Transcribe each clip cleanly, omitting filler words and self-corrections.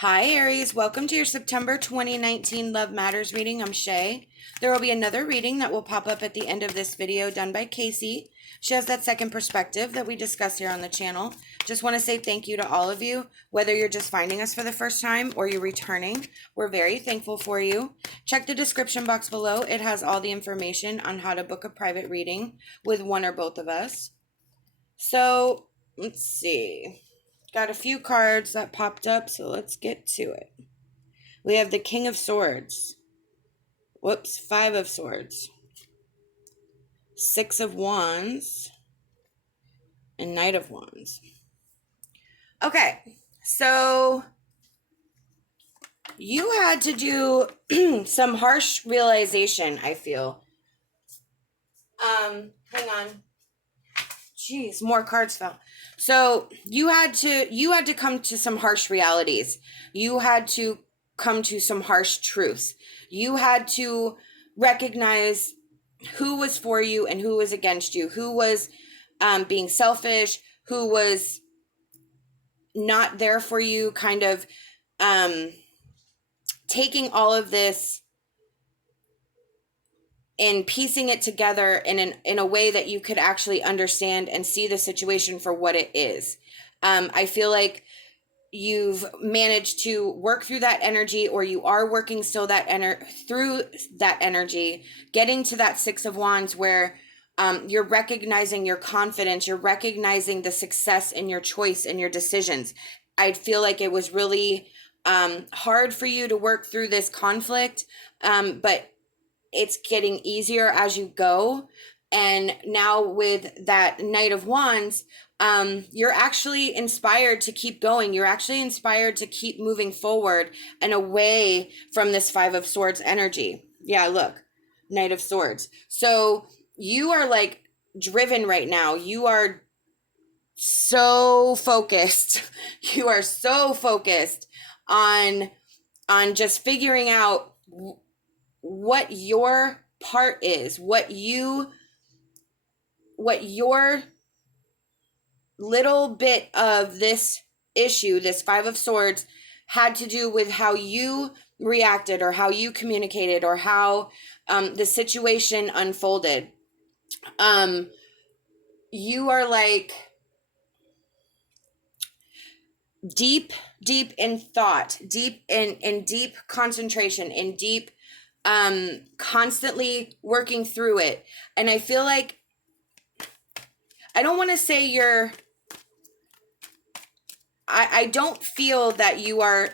Hi, Aries. Welcome to your September 2019 Love Matters reading. I'm SHAE. There will be another reading that will pop up at the end of this video done by KACEE. She has that second perspective that we discuss here on the channel. Just want to say thank you to all of you, whether you're just finding us for the first time or you're returning. We're very thankful for you. Check the description box below. It has all the information on how to book a private reading with one or both of us. So, let's see. Got a few cards that popped up, so let's get to it. We have the King of Swords. Whoops, Five of Swords. Six of Wands. And Knight of Wands. Okay, so you had to do some harsh realization, I feel. Hang on. Jeez, more cards fell. So you had to come to some harsh realities. You had to come to some harsh truths. You had to recognize who was for you and who was against you, who was being selfish, who was not there for you, kind of taking all of this and piecing it together in a way that you could actually understand and see the situation for what it is. I feel like you've managed to work through that energy, or you are working still through that energy, getting to that Six of Wands where you're recognizing your confidence, you're recognizing the success in your choice and your decisions. I feel like it was really hard for you to work through this conflict, but it's getting easier as you go. And now with that Knight of Wands, you're actually inspired to keep going. You're actually inspired to keep moving forward and away from this Five of Swords energy. Yeah, look, Knight of Swords. So you are like driven right now. You are so focused. You are so focused on just figuring out what your part is, what your little bit of this issue, this Five of Swords, had to do with how you reacted or how you communicated or how the situation unfolded. You are like deep in thought, deep in deep concentration, in deep constantly working through it. And I feel like, I don't want to say I don't feel that you are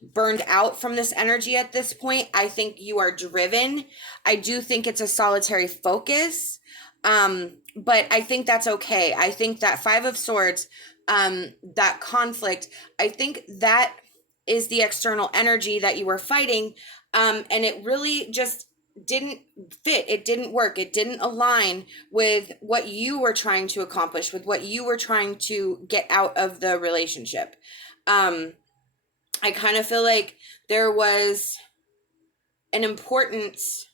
burned out from this energy at this point. I think you are driven. I do think it's a solitary focus. But I think that's okay. I think that Five of Swords, that conflict, I think that is the external energy that you were fighting. And it really just didn't fit. It didn't work. It didn't align with what you were trying to accomplish, with what you were trying to get out of the relationship. I kind of feel like there was an importance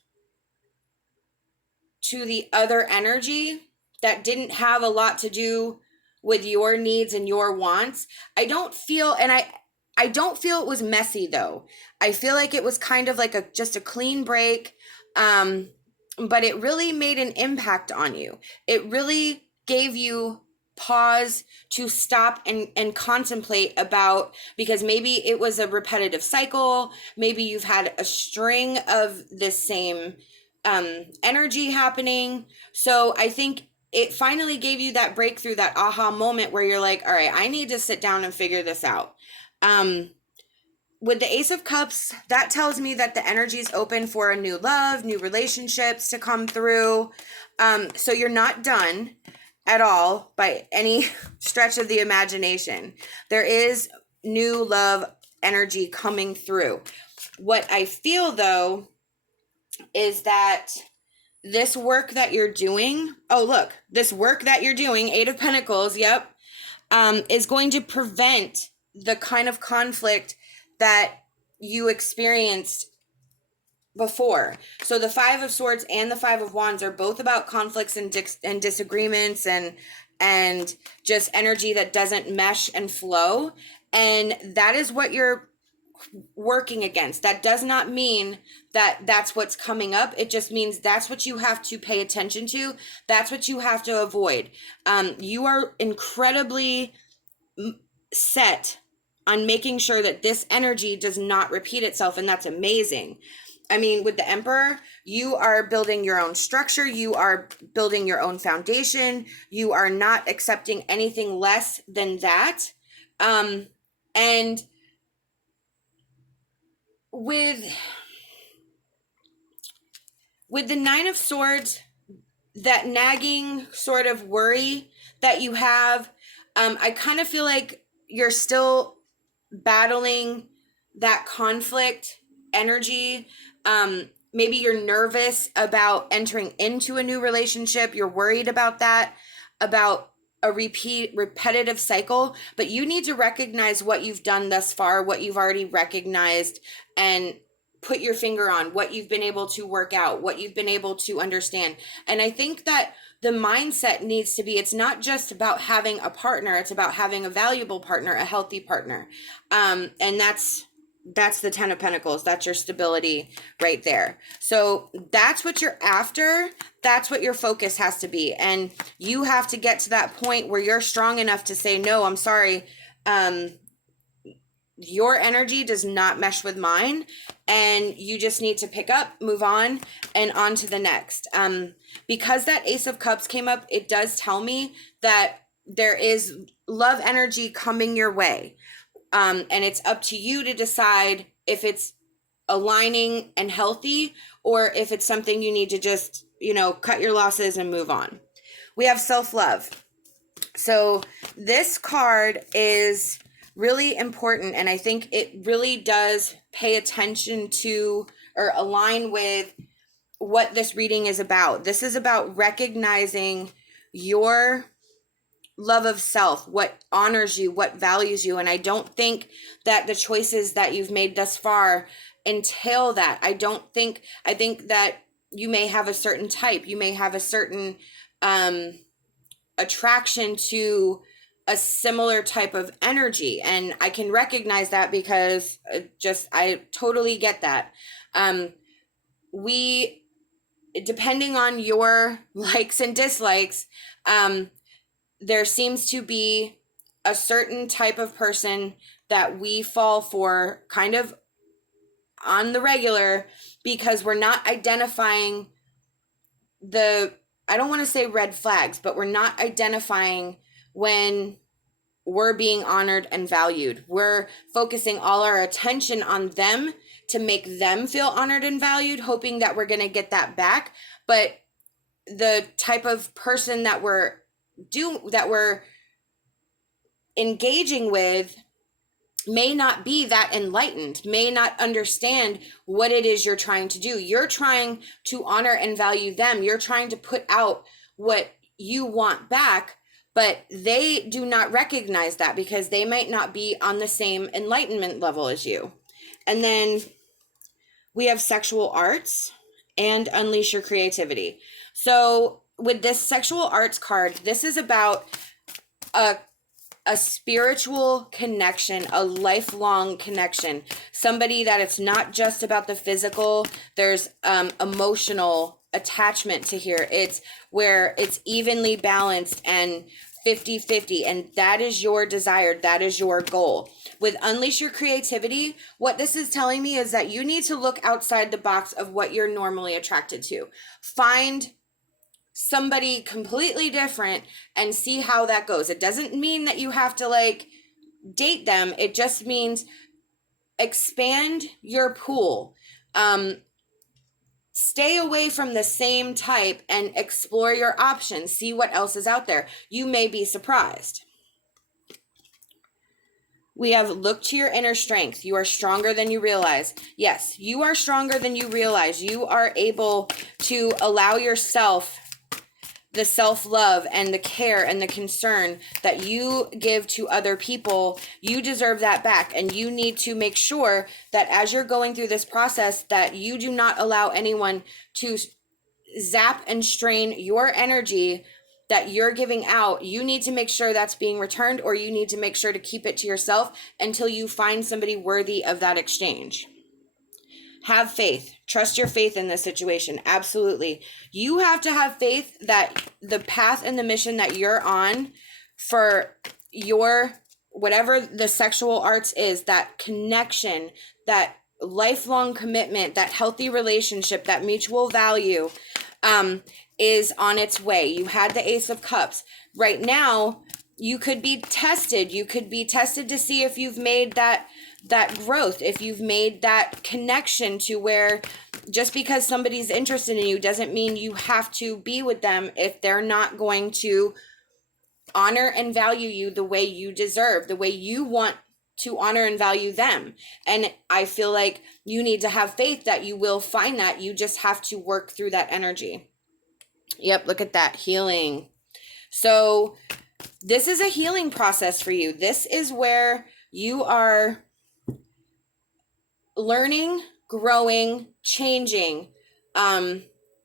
to the other energy that didn't have a lot to do with your needs and your wants. I don't feel it was messy though. I feel like it was kind of like just a clean break. But it really made an impact on you. It really gave you pause to stop and contemplate about, because maybe it was a repetitive cycle. Maybe you've had a string of this same energy happening. So I think it finally gave you that breakthrough, that aha moment where you're like, all right, I need to sit down and figure this out. With the Ace of Cups, that tells me that the energy is open for a new love, new relationships to come through. So you're not done at all by any stretch of the imagination. There is new love energy coming through. What I feel though is that this work that you're doing, this work that you're doing, Eight of Pentacles, yep, is going to prevent the kind of conflict that you experienced before. So the Five of Swords and the Five of Wands are both about conflicts and disagreements and just energy that doesn't mesh and flow. And that is what you're working against. That does not mean that that's what's coming up. It just means that's what you have to pay attention to. That's what you have to avoid. You are incredibly set on making sure that this energy does not repeat itself, and that's amazing. I mean, with the Emperor, you are building your own structure. You are building your own foundation. You are not accepting anything less than that. And with the Nine of Swords, that nagging sort of worry that you have, I kind of feel like you're still battling that conflict energy. Maybe you're nervous about entering into a new relationship. You're worried about that, about a repetitive cycle, but you need to recognize what you've done thus far, what you've already recognized, and put your finger on what you've been able to work out, what you've been able to understand. And I think that the mindset needs to be, it's not just about having a partner, it's about having a valuable partner, a healthy partner. And that's the 10 of Pentacles. That's your stability right there. So that's what you're after. That's what your focus has to be. And you have to get to that point where you're strong enough to say, no, I'm sorry. Your energy does not mesh with mine. And you just need to pick up, move on, and on to the next. Because that Ace of Cups came up, it does tell me that there is love energy coming your way. And it's up to you to decide if it's aligning and healthy, or if it's something you need to just, cut your losses and move on. We have self-love. So this card is really important, and I think it really does pay attention to or align with what this reading is about. This is about recognizing your love of self, what honors you, what values you. And I don't think that the choices that you've made thus far entail that. I think that you may have a certain type, you may have a certain attraction to a similar type of energy. And I can recognize that because I totally get that. Depending on your likes and dislikes, there seems to be a certain type of person that we fall for kind of on the regular, because we're not identifying I don't want to say red flags, but we're not identifying when we're being honored and valued. We're focusing all our attention on them to make them feel honored and valued, hoping that we're going to get that back. But the type of person that we're engaging with may not be that enlightened, may not understand what it is you're trying to do. You're trying to honor and value them. You're trying to put out what you want back, but they do not recognize that because they might not be on the same enlightenment level as you. And then we have sexual arts and unleash your creativity. So with this sexual arts card, this is about a spiritual connection, a lifelong connection. Somebody that it's not just about the physical, there's emotional attachment to here. It's where it's evenly balanced and 50-50, and that is your desire, that is your goal. With Unleash Your Creativity, what this is telling me is that you need to look outside the box of what you're normally attracted to. Find somebody completely different and see how that goes. It doesn't mean that you have to date them. It just means expand your pool. Stay away from the same type and explore your options. See what else is out there. You may be surprised. We have look to your inner strength. You are stronger than you realize. Yes, you are stronger than you realize. You are able to allow yourself the self-love and the care and the concern that you give to other people. You deserve that back, and you need to make sure that as you're going through this process that you do not allow anyone to zap and strain your energy that you're giving out, you need to make sure that's being returned, or you need to make sure to keep it to yourself until you find somebody worthy of that exchange. Have faith. Trust your faith in this situation. Absolutely. You have to have faith that the path and the mission that you're on for your, whatever the sexual arts is, that connection, that lifelong commitment, that healthy relationship, that mutual value, is on its way. You had the Ace of Cups. Right now, you could be tested. You could be tested to see if you've made that growth, if you've made that connection to where just because somebody's interested in you doesn't mean you have to be with them if they're not going to honor and value you the way you deserve, the way you want to honor and value them. And I feel like you need to have faith that you will find that. You just have to work through that energy. Yep, look at that, healing. So this is a healing process for you. This is where you are learning, growing, changing,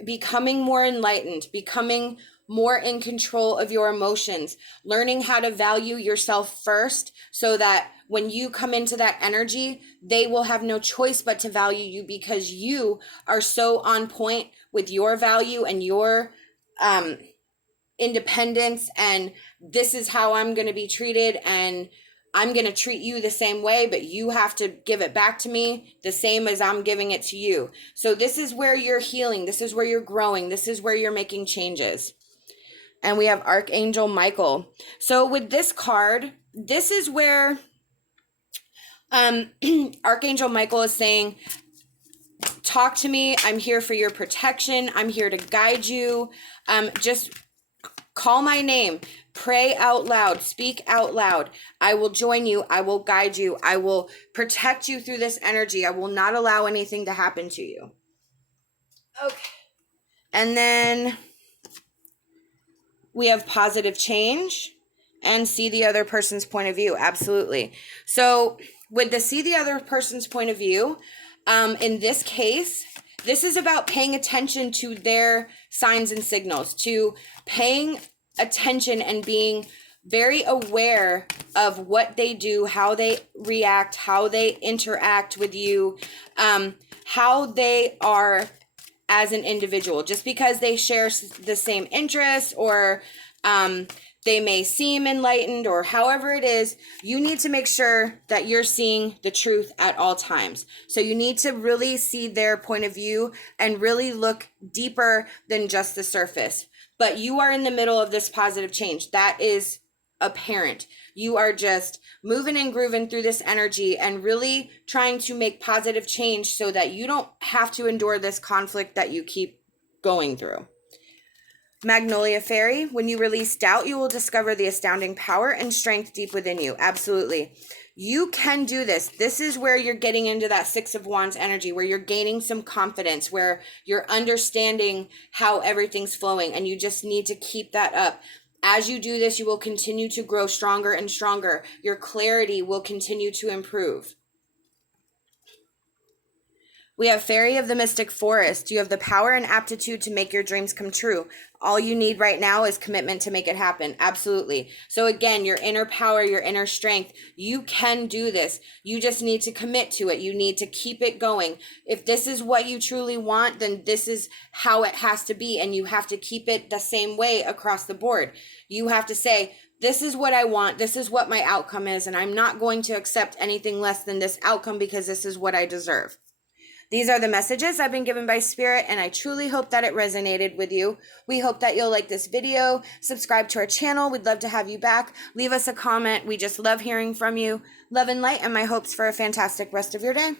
becoming more enlightened, becoming more in control of your emotions, learning how to value yourself first so that when you come into that energy, they will have no choice but to value you because you are so on point with your value and your independence, and this is how I'm going to be treated, and I'm going to treat you the same way, but you have to give it back to me the same as I'm giving it to you. So this is where you're healing. This is where you're growing. This is where you're making changes. And we have Archangel Michael. So with this card, this is where Archangel Michael is saying, talk to me. I'm here for your protection. I'm here to guide you. Just call my name. Pray out loud. Speak out loud. I will join you. I will guide you. I will protect you through this energy. I will not allow anything to happen to you. Okay. And then we have positive change and see the other person's point of view. Absolutely. So with the see the other person's point of view, in this case, this is about paying attention to their signs and signals, to paying attention and being very aware of what they do, how they react, how they interact with you, how they are as an individual. Just because they share the same interests or they may seem enlightened or however it is, you need to make sure that you're seeing the truth at all times. So you need to really see their point of view and really look deeper than just the surface. But you are in the middle of this positive change. That is apparent. You are just moving and grooving through this energy and really trying to make positive change so that you don't have to endure this conflict that you keep going through. Magnolia Fairy, when you release doubt, you will discover the astounding power and strength deep within you. Absolutely. You can do this. This is where you're getting into that Six of Wands energy, where you're gaining some confidence, where you're understanding how everything's flowing, and you just need to keep that up. As you do this, you will continue to grow stronger and stronger. Your clarity will continue to improve. We have Fairy of the Mystic Forest. You have the power and aptitude to make your dreams come true. All you need right now is commitment to make it happen. Absolutely. So again, your inner power, your inner strength, you can do this. You just need to commit to it. You need to keep it going. If this is what you truly want, then this is how it has to be. And you have to keep it the same way across the board. You have to say, this is what I want. This is what my outcome is. And I'm not going to accept anything less than this outcome because this is what I deserve. These are the messages I've been given by Spirit, and I truly hope that it resonated with you. We hope that you'll like this video, subscribe to our channel. We'd love to have you back. Leave us a comment. We just love hearing from you. Love and light, and my hopes for a fantastic rest of your day.